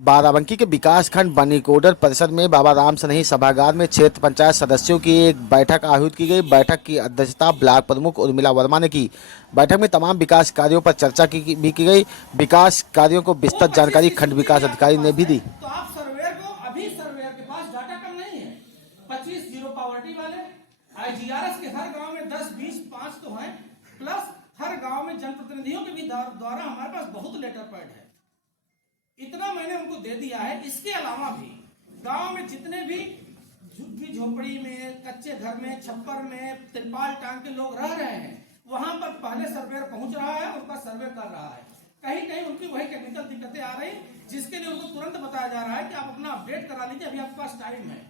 बाराबंकी के विकासखंड बनीकोडर परिसर में बाबा राम सनेही सभागार में क्षेत्र पंचायत सदस्यों की एक बैठक आयोजित की गई। बैठक की अध्यक्षता ब्लॉक प्रमुख उर्मिला वर्मा ने की। बैठक में तमाम विकास कार्यों पर चर्चा की गई। विकास कार्यों को विस्तृत जानकारी खंड विकास अधिकारी ने भी दी। तो आप सर्वेयर को, अभी सर्वेयर के पास डाटा कम नहीं है। 25 जीरो पावर्टी वाले IGRS के हर गांव में 10, 20, 5 तो हैं, प्लस हर गांव में जनप्रतिनिधियों के भी द्वारा हमारे पास बहुत लेटर पैड है। इतना मैंने उनको दे दिया है। इसके अलावा भी गांव में जितने भी झुग्गी झोपड़ी में, कच्चे घर में, छप्पर में, तिरपाल टांग के लोग रह रहे हैं, वहां पर पहले सर्वेयर पहुंच रहा है, उनका सर्वे कर रहा है। कहीं कहीं उनकी वही टेक्निकल दिक्कतें आ रही, जिसके लिए उनको तुरंत बताया जा रहा है कि आप अपना अपडेट करा लीजिए, अभी आपके पास टाइम है।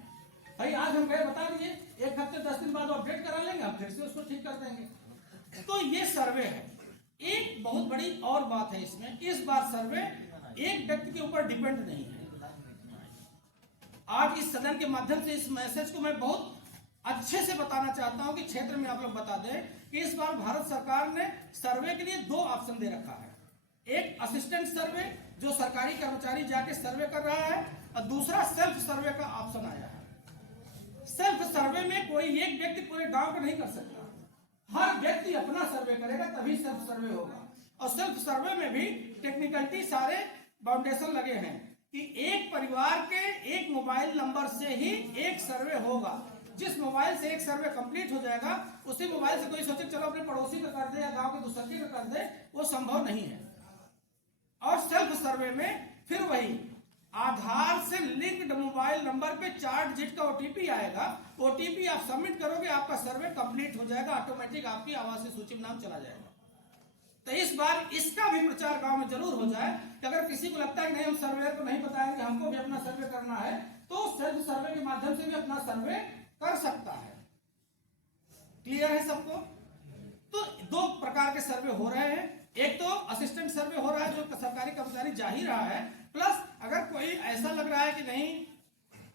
भाई आज हम गए, बता दीजिए, 1 हफ्ते 10 दिन बाद अपडेट करा लेंगे, आप फिर से उसको ठीक कर देंगे। तो ये सर्वे है। एक बहुत बड़ी और बात है इसमें, इस बार सर्वे एक व्यक्ति के ऊपर डिपेंड नहीं है। आज इस सदन के माध्यम से इस मैसेज को मैं बहुत अच्छे से बताना चाहता हूं कि क्षेत्र में आप लोग बता दें कि इस बार भारत सरकार ने सर्वे के लिए 2 ऑप्शन दे रखा है। एक असिस्टेंट सर्वे, जो सरकारी कर्मचारी जाके सर्वे कर रहा है, और दूसरा सेल्फ सर्वे का ऑप्शन आया है। सेल्फ सर्वे में कोई एक व्यक्ति पूरे गांव को नहीं कर सकता, हर व्यक्ति अपना सर्वे करेगा, तभी सेल्फ सर्वे होगा। और सेल्फ सर्वे में भी टेक्निकलिटी सारे बाउंडेशन लगे हैं कि एक परिवार के एक मोबाइल नंबर से ही एक सर्वे होगा। जिस मोबाइल से एक सर्वे कंप्लीट हो जाएगा, उसी मोबाइल से कोई सोचे चलो अपने पड़ोसी का कर दे या गांव के दूसरे का कर दे, वो संभव नहीं है। और सेल्फ सर्वे में फिर वही आधार से लिंक्ड मोबाइल नंबर पे 4 डिजिट का OTP आएगा। OTP आप सबमिट करोगे, आपका सर्वे कंप्लीट हो जाएगा, ऑटोमेटिक आपकी आवासीय सूची में नाम चला जाएगा। तो इस बार इसका भी प्रचार गांव में जरूर हो जाए कि अगर किसी को लगता है कि नहीं हम सर्वेयर को नहीं बताएंगे, हमको भी अपना सर्वे करना है, तो सेल्फ सर्वे के माध्यम से भी अपना सर्वे कर सकता है। क्लियर है सबको? तो 2 प्रकार के सर्वे हो रहे हैं। एक तो असिस्टेंट सर्वे हो रहा है, जो सरकारी कर्मचारी जा ही रहा है, प्लस अगर कोई ऐसा लग रहा है कि नहीं,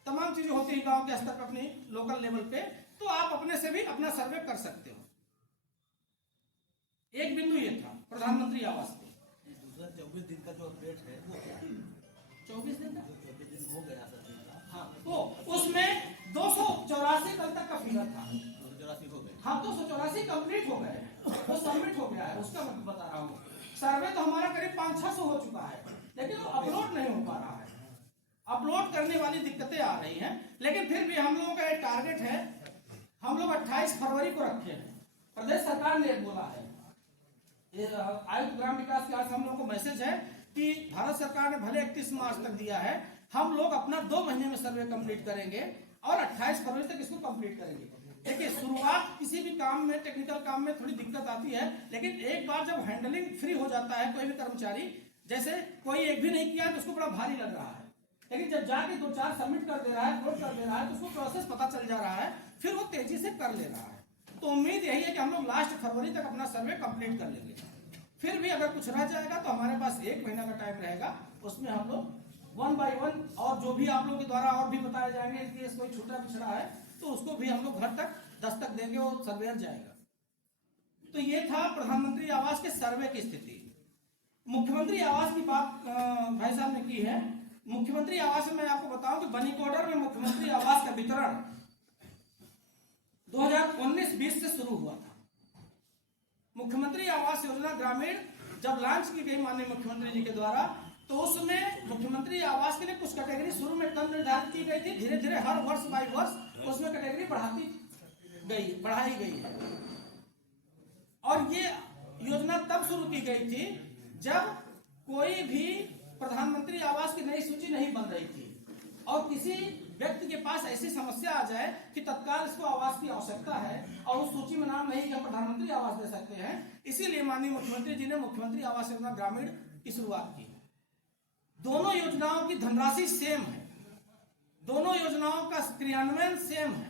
तमाम चीजें होती है गांव के स्तर पर, अपनी लोकल लेवल पे, तो आप अपने से भी अपना सर्वे कर सकते हो। एक बिंदु ये था प्रधानमंत्री आवास पे। दूसरा 24 दिन का जो अपडेट है वो क्या है? 24 दिन का 24 दिन हो गया सर। हाँ, वो उसमें 284 कल तक का फिगर था। 284 हो गए। हाँ, 284 कंप्लीट हो गए, वो सबमिट हो गया है, उसका मैं बता रहा हूँ। सर्वे तो हमारा करीब 500-600 हो चुका है, लेकिन वो अपलोड नहीं हो पा रहा है। अपलोड करने वाली दिक्कतें आ रही हैं, लेकिन फिर भी हम लोगों का एक टारगेट है। हम लोग 28 फरवरी को रखे हैं, प्रदेश सरकार ने बोला है। आयुक्त ग्राम विकास के आज हम लोगों को मैसेज है कि भारत सरकार ने भले 31 मार्च तक दिया है, हम लोग अपना 2 महीने में सर्वे कंप्लीट करेंगे और 28 फरवरी तक इसको कंप्लीट करेंगे। देखिए, शुरुआत किसी भी काम में, टेक्निकल काम में थोड़ी दिक्कत आती है, लेकिन एक बार जब हैंडलिंग फ्री हो जाता है कोई भी कर्मचारी, जैसे कोई एक भी नहीं किया तो उसको बड़ा भारी लग रहा है, लेकिन जब जाके 2-4 सबमिट कर दे रहा है, अपलोड कर दे रहा है, तो उसको प्रोसेस पता चल जा रहा है, फिर वो तेजी से कर ले रहा है। तो उम्मीद यही है कि हम लोग लास्ट फरवरी तक अपना सर्वे कंप्लीट कर लेंगे। फिर भी अगर कुछ रह जाएगा तो हमारे पास 1 महीना का टाइम रहेगा, उसमें हम लोग 1 by 1 और जो भी आप लोगों के द्वारा और भी बताए जाएंगे कि कोई छूटा पिछड़ा है तो उसको भी हम लोग घर तक दस्तक देंगे और सर्वेयर जाएगा। तो ये था प्रधानमंत्री आवास के सर्वे की स्थिति। मुख्यमंत्री आवास की बात भाई साहब ने की है। मुख्यमंत्री आवास में मैं आपको बताऊं कि बनीकोडर में मुख्यमंत्री आवास का वितरण 2019-20 से शुरू हुआ था। मुख्यमंत्री आवास योजना ग्रामीण जब लॉन्च की गई माननीय मुख्यमंत्री जी के द्वारा, तो उसमें मुख्यमंत्री आवास के लिए कुछ कैटेगरी शुरू में कम निर्धारित की गई थी। धीरे धीरे हर वर्ष बाई वर्ष उसमें कैटेगरी बढ़ाई गई है। और ये योजना तब शुरू की गई थी जब कोई भी प्रधानमंत्री आवास की नई सूची नहीं बन रही थी और किसी व्यक्ति के पास ऐसी समस्या आ जाए कि तत्काल इसको आवास की आवश्यकता है और उस सूची में नाम नहीं कि हम प्रधानमंत्री आवास दे सकते हैं। इसीलिए माननीय मुख्यमंत्री जी ने मुख्यमंत्री आवास योजना ग्रामीण की शुरुआत की। दोनों योजनाओं की धनराशि सेम है, दोनों योजनाओं का क्रियान्वयन सेम है।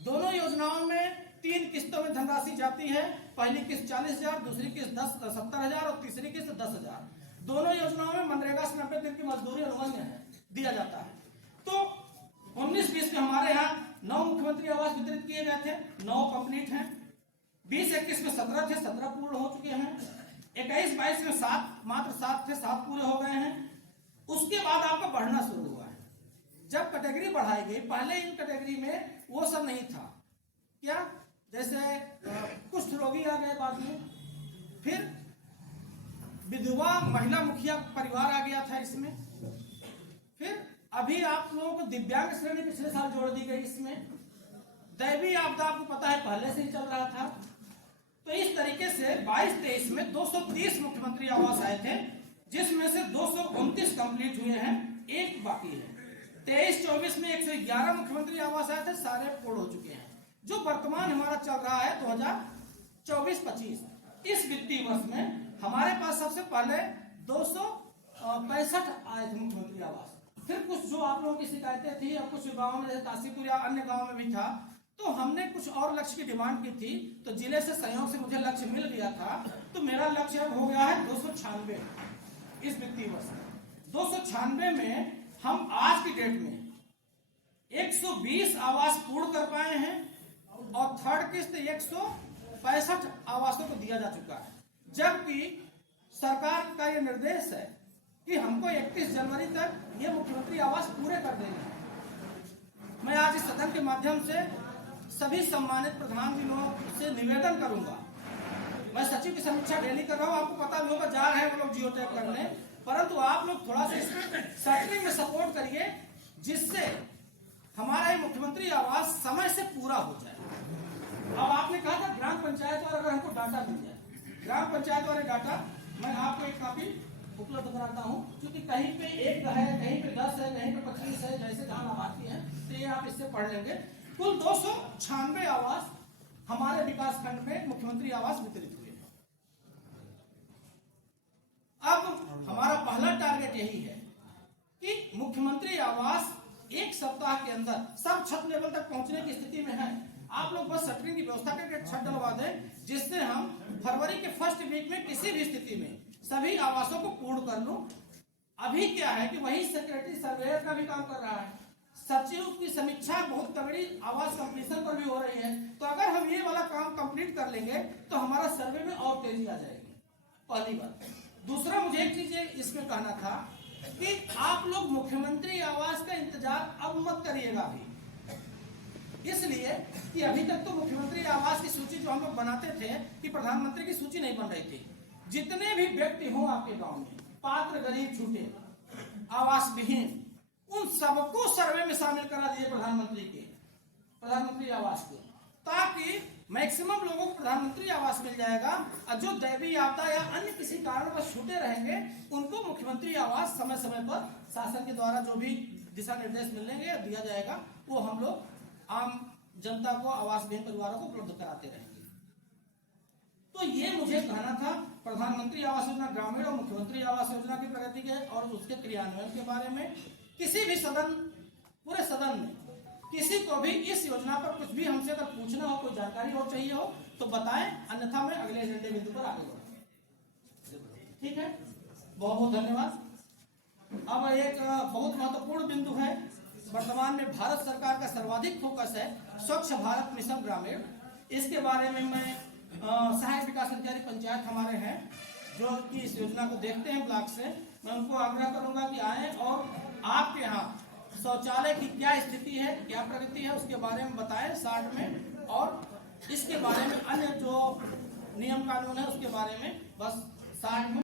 दोनों योजनाओं में 3 किस्तों में धनराशि जाती है। पहली किस्त 40,000, दूसरी किस्त 70,000 और तीसरी किस्त 10,000। दोनों योजनाओं में मनरेगा से 90 दिन की मजदूरी अनुबंध है, दिया जाता है। तो 19-20 में हमारे यहाँ 9 मुख्यमंत्री आवास वितरित किए गए थे, 9 कंप्लीट हैं। 20-21 में 17 थे, 17 पूर्ण हो चुके हैं। 21-22 में 7 थे, 7 पूरे हो गए हैं। उसके बाद आपका बढ़ना शुरू हुआ है। जब कैटेगरी बढ़ाई गई, पहले इन कैटेगरी में वो सब नहीं था। क्या? जैसे कुष्ठ रोगी आ गए बाद में, फिर विधवा महिला मुखिया परिवार आ गया था इसमें, फिर अभी आप लोगों को दिव्यांग श्रेणी पिछले साल जोड़ दी गई इसमें, दैवीय आपदा आपको पता है पहले से ही चल रहा था। तो इस तरीके से 22-23 में 230 मुख्यमंत्री आवास आए थे, जिसमें से 229 कंप्लीट हुए हैं, एक बाकी है। 23-24 में 111 मुख्यमंत्री आवास आए थे, सारे पूर्ण हो चुके हैं। जो वर्तमान हमारा चल रहा है 2024-25, इस वित्तीय वर्ष में हमारे पास सबसे पहले 265 आए थे मुख्यमंत्री आवास। फिर कुछ जो आप लोगों की शिकायतें थी और कुछ गाँव में, जैसे तासीपुर या अन्य गाँव में भी था, तो हमने कुछ और लक्ष्य की डिमांड की थी, तो जिले से सहयोग से मुझे लक्ष्य मिल गया था। तो मेरा लक्ष्य अब हो गया है 296 इस वित्तीय वर्ष में। 296 में हम आज की डेट में 120 आवास पूर्ण कर पाए हैं और थर्ड किस्त 165 आवासों को दिया जा चुका है। जबकि सरकार का यह निर्देश है कि हमको 31 जनवरी तक ये मुख्यमंत्री आवास पूरे कर देने हैं। मैं आज इस सदन के माध्यम से सभी सम्मानित प्रधान जी लोगों से निवेदन करूंगा। मैं सचिव की समीक्षा डेली कर रहा हूं, आपको पता भी होगा, जा रहे हैं वो लोग जियो टैग करने, परंतु आप लोग थोड़ा सा इसमें सर्टिंग में सपोर्ट करिए, जिससे हमारा ये मुख्यमंत्री आवास समय से पूरा हो जाए। अब आपने कहा था ग्राम पंचायत और अगर हमको डाटा मिल जाए, ग्राम पंचायत वाले डाटा मैं आपको एक कॉपी उपलब्ध कराता हूं, क्योंकि कहीं पे 1 है, कहीं पे 10 है, कहीं पे 25 है, जैसे जहां लाभार्थी हैं, तो ये आप इससे पढ़ लेंगे। कुल 296 आवास हमारे विकास खंड में मुख्यमंत्री आवास वितरित हुए हैं। अब हमारा पहला टारगेट यही है कि मुख्यमंत्री आवास एक सप्ताह के अंदर सब छत लेवल तक पहुंचने की स्थिति में है। आप लोग बस शटरिंग की व्यवस्था करके छत डलवा दें, जिससे हम फरवरी के फर्स्ट वीक में किसी भी स्थिति में सभी आवासों को पूर्ण कर लूं। अभी क्या है कि वही सेक्रेटरी सर्वेयर का भी काम कर रहा है, सचिव की समीक्षा बहुत तगड़ी आवास कंप्लीशन पर भी हो रही है। तो अगर हम ये वाला काम कंप्लीट कर लेंगे तो हमारा सर्वे में और तेजी आ जाएगी, पहली बात। दूसरा, मुझे एक चीज इसमें कहना था कि आप लोग मुख्यमंत्री आवास का इंतजार अब मत करिएगा अभी, इसलिए कि अभी तक तो मुख्यमंत्री आवास की सूची जो हम लोग बनाते थे कि प्रधानमंत्री की सूची नहीं बन रही थी। जितने भी व्यक्ति हों आपके गांव में, पात्र, गरीब, छूटे, आवास विहीन, उन सबको सर्वे में शामिल करा दिए प्रधानमंत्री आवास को, ताकि मैक्सिमम लोगों को प्रधानमंत्री आवास मिल जाएगा। और जो दैवीय आपदा या अन्य किसी कारणवश छूटे रहेंगे, उनको मुख्यमंत्री आवास समय समय पर शासन के द्वारा जो भी दिशा निर्देश मिलेंगे या दिया जाएगा, वो हम लोग आम जनता को, आवास विहीन परिवारों को उपलब्ध कराते रहेंगे। तो ये मुझे कहना था प्रधानमंत्री आवास योजना ग्रामीण और मुख्यमंत्री आवास योजना की प्रगति के और उसके क्रियान्वयन के बारे में। किसी भी सदन, पूरे सदन में किसी को भी इस योजना पर कुछ भी हमसे अगर पूछना हो, कोई जानकारी और चाहिए हो तो बताएं, अन्यथा मैं अगले एजेंडे बिंदु पर आगे बढ़ूंगा। ठीक है, बहुत बहुत धन्यवाद। अब एक बहुत महत्वपूर्ण बिंदु है, वर्तमान में भारत सरकार का सर्वाधिक फोकस है स्वच्छ भारत मिशन ग्रामीण। इसके बारे में मैं सहायक विकास अधिकारी पंचायत हमारे हैं जो कि इस योजना को देखते हैं ब्लॉक से, मैं उनको आग्रह करूंगा कि आए और आपके यहाँ शौचालय की क्या स्थिति है, क्या प्रगति है, उसके बारे में बताएं शॉर्ट में, और इसके बारे में अन्य जो नियम कानून है उसके बारे में बस शॉर्ट में